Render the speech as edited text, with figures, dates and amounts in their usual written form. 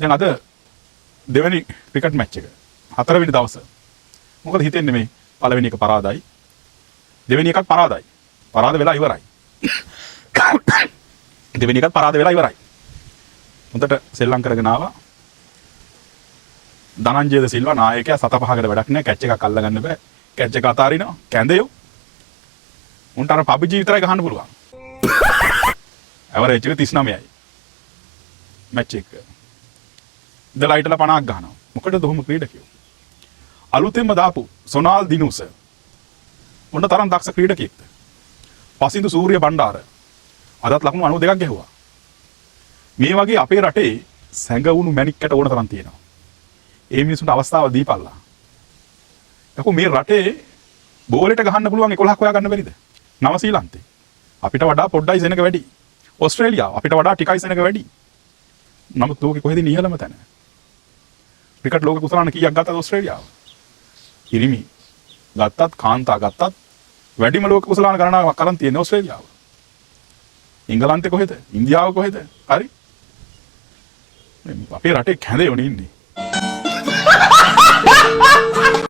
දැන් අද දෙවෙනි ක්‍රිකට් මැච් එක. හතරවෙනි දවසේ. මොකද හිතෙන්නේ මේ පළවෙනි එක පරාදයි. දෙවෙනි එකත් පරාදයි. පරාද වෙලා ඉවරයි. දෙවෙනි එකත් පරාද වෙලා ඉවරයි. හොඳට සෙල්ලම් කරගෙන ආවා. ධනංජයද සිල්වා නායකයා සත පහකට වැඩක් නැහැ. කැච් එකක් අල්ල ගන්න බෑ. කැච් එක අතාරිනවා. කැඳයෝ. උන්ට අර PUBG විතරයි ගහන්න පුළුවන්. ඇවරේජ් එක 39යි. මැච් එක. දලයිටලා 50ක් ගහනවා. මොකටද ඔහොම ක්‍රීඩකයෝ? අලුතෙන්ම දාපු සොනාල් දිනුස. මොන තරම් දක්ෂ ක්‍රීඩකයෙක්ද? පසින්දු සූර්ය බණ්ඩාර. අදත් ලකුණු 92ක් ගැහුවා. මේ වගේ අපේ රටේ සැඟවුණු මැණික්කට ඕන තරම් තියෙනවා. ඒ මිනිසුන්ට අවස්ථාව දීපල්ලා. යකෝ මේ රටේ බෝලෙට ගහන්න පුළුවන් 11ක් හොයා ගන්න බැරිද? නව ශ්‍රීලන්තේ. අපිට වඩා පොඩ්ඩයි සෙනඟ වැඩි. ඕස්ට්‍රේලියාව අපිට වඩා ටිකයි සෙනඟ වැඩි. නමුත් ලෝකෙ කොහෙද ඉහළම තැන? ක්‍රිකට් ලෝක කුසලාන කීයක් ගත්තද ඕස්ට්‍රේලියාව? ඉරිමි ගත්තත් කාන්තා ගත්තත් වැඩිම ලෝක කුසලාන ගණනාවක් කරන් තියෙන ඕස්ට්‍රේලියාව. ඉංගලන්තේ කොහෙද? ඉන්දියාව කොහෙද? හරි. අපේ රටේ කැඳේ උනේ ඉන්නේ.